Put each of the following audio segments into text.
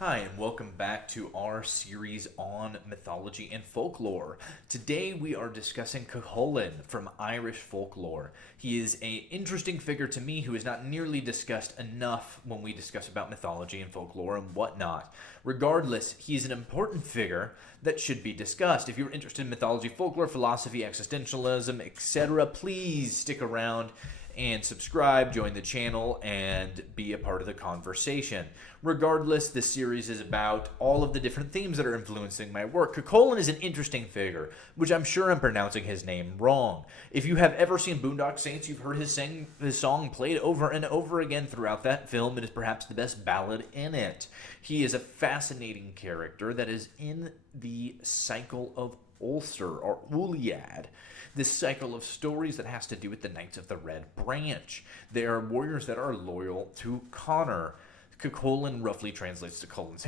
Hi, and welcome back to our series on mythology and folklore. Today we are discussing Chulainn from Irish Folklore. He is an interesting figure to me who is not nearly discussed enough when we discuss about mythology and folklore and whatnot. Regardless, he is an important figure that should be discussed. If you're interested in mythology, folklore, philosophy, existentialism, etc., please stick around and subscribe, join the channel, and be a part of the conversation. Regardless, this series is about all of the different themes that are influencing my work. Chulainn is an interesting figure, which I'm sure I'm pronouncing his name wrong. If you have ever seen Boondock Saints, you've heard his song played over and over again throughout that film. It is perhaps the best ballad in it. He is a fascinating character that is in the cycle of Ulster, or Uliad. This cycle of stories that has to do with the Knights of the Red Branch. They are warriors that are loyal to Connor. Chulainn roughly translates to Cullen's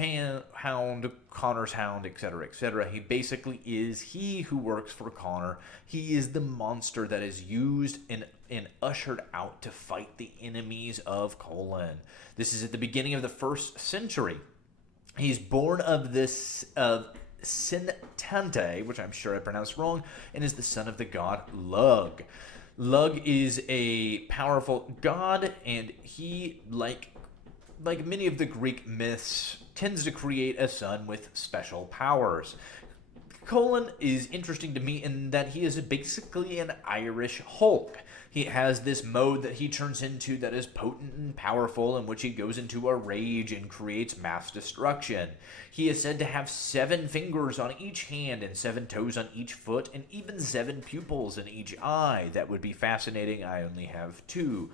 hound, Connor's hound, etc., etc. He basically is he who works for Connor. He is the monster that is used and ushered out to fight the enemies of Chulainn. This is at the beginning of the 1st century. He's born of Sintante, which I'm sure I pronounced wrong, and is the son of the god Lug. Lug is a powerful god, and he, like many of the Greek myths, tends to create a son with special powers. Chulainn is interesting to me in that he is basically an Irish Hulk. He has this mode that he turns into that is potent and powerful, in which he goes into a rage and creates mass destruction. He is said to have 7 fingers on each hand and 7 toes on each foot and even 7 pupils in each eye. That would be fascinating. I only have 2.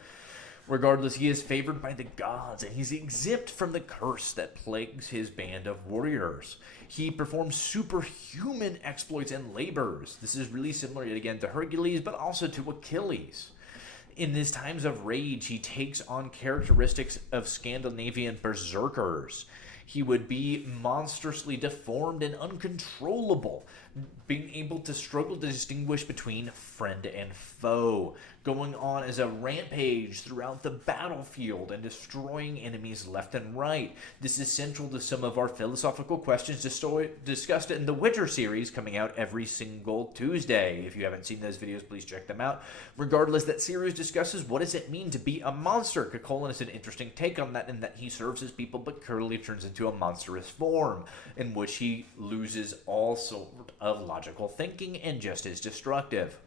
Regardless, he is favored by the gods, and he's exempt from the curse that plagues his band of warriors. He performs superhuman exploits and labors. This is really similar, yet again, to Hercules, but also to Achilles. In his times of rage, he takes on characteristics of Scandinavian berserkers. He would be monstrously deformed and uncontrollable, being able to struggle to distinguish between friend and foe, going on as a rampage throughout the battlefield and destroying enemies left and right. This is central to some of our philosophical questions discussed in the Witcher series, coming out every single Tuesday. If you haven't seen those videos, please check them out. Regardless, that series discusses what does it mean to be a monster. Chulainn is an interesting take on that, in that he serves his people but clearly turns into a monstrous form, in which he loses all sort of logical thinking and just is destructive.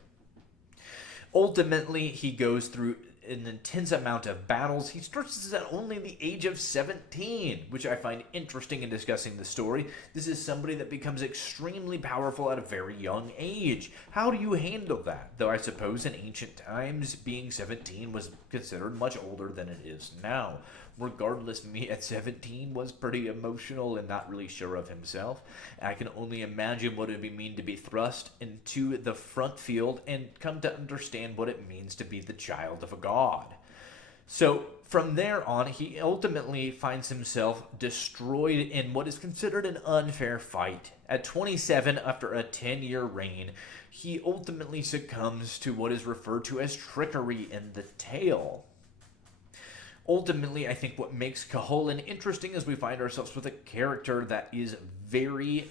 Ultimately, he goes through an intense amount of battles. He starts at only the age of 17, which I find interesting in discussing the story. This is somebody that becomes extremely powerful at a very young age. How do you handle that? Though I suppose in ancient times, being 17 was considered much older than it is now. Regardless, me at 17 was pretty emotional and not really sure of himself. I can only imagine what it would mean to be thrust into the front field and come to understand what it means to be the child of a god. So from there on, he ultimately finds himself destroyed in what is considered an unfair fight. At 27, after a 10-year reign, he ultimately succumbs to what is referred to as trickery in the tale. Ultimately, I think what makes Chulainn interesting is we find ourselves with a character that is very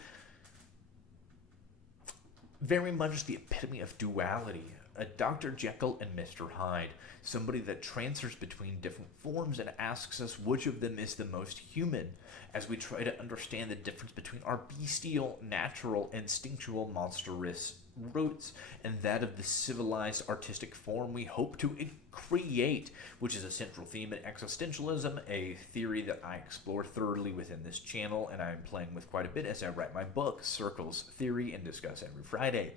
much the epitome of duality. A Dr. Jekyll and Mr. Hyde. Somebody that transfers between different forms and asks us which of them is the most human, as we try to understand the difference between our bestial, natural, instinctual, monstrous roots and that of the civilized artistic form we hope to create, which is a central theme in existentialism, a theory that I explore thoroughly within this channel, and I'm playing with quite a bit as I write my book, Circles Theory, and discuss every Friday.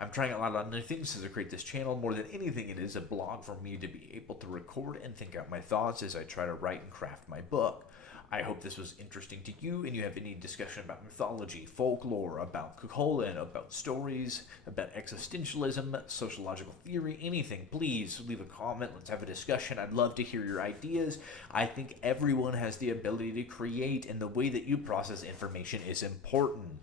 I'm trying a lot of new things to create this channel. More than anything, it is a blog for me to be able to record and think out my thoughts as I try to write and craft my book. I hope this was interesting to you, and you have any discussion about mythology, folklore, about Chulainn, about stories, about existentialism, sociological theory, anything, please leave a comment. Let's have a discussion. I'd love to hear your ideas. I think everyone has the ability to create, and the way that you process information is important.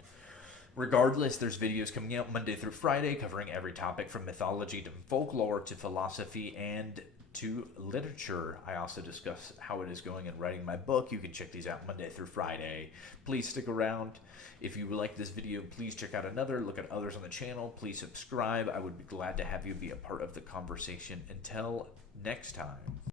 Regardless, there's videos coming out Monday through Friday covering every topic from mythology to folklore to philosophy and to literature. I also discuss how it is going in writing my book. You can check these out Monday through Friday. Please stick around. If you like this video, please check out another. Look at others on the channel. Please subscribe. I would be glad to have you be a part of the conversation. Until next time.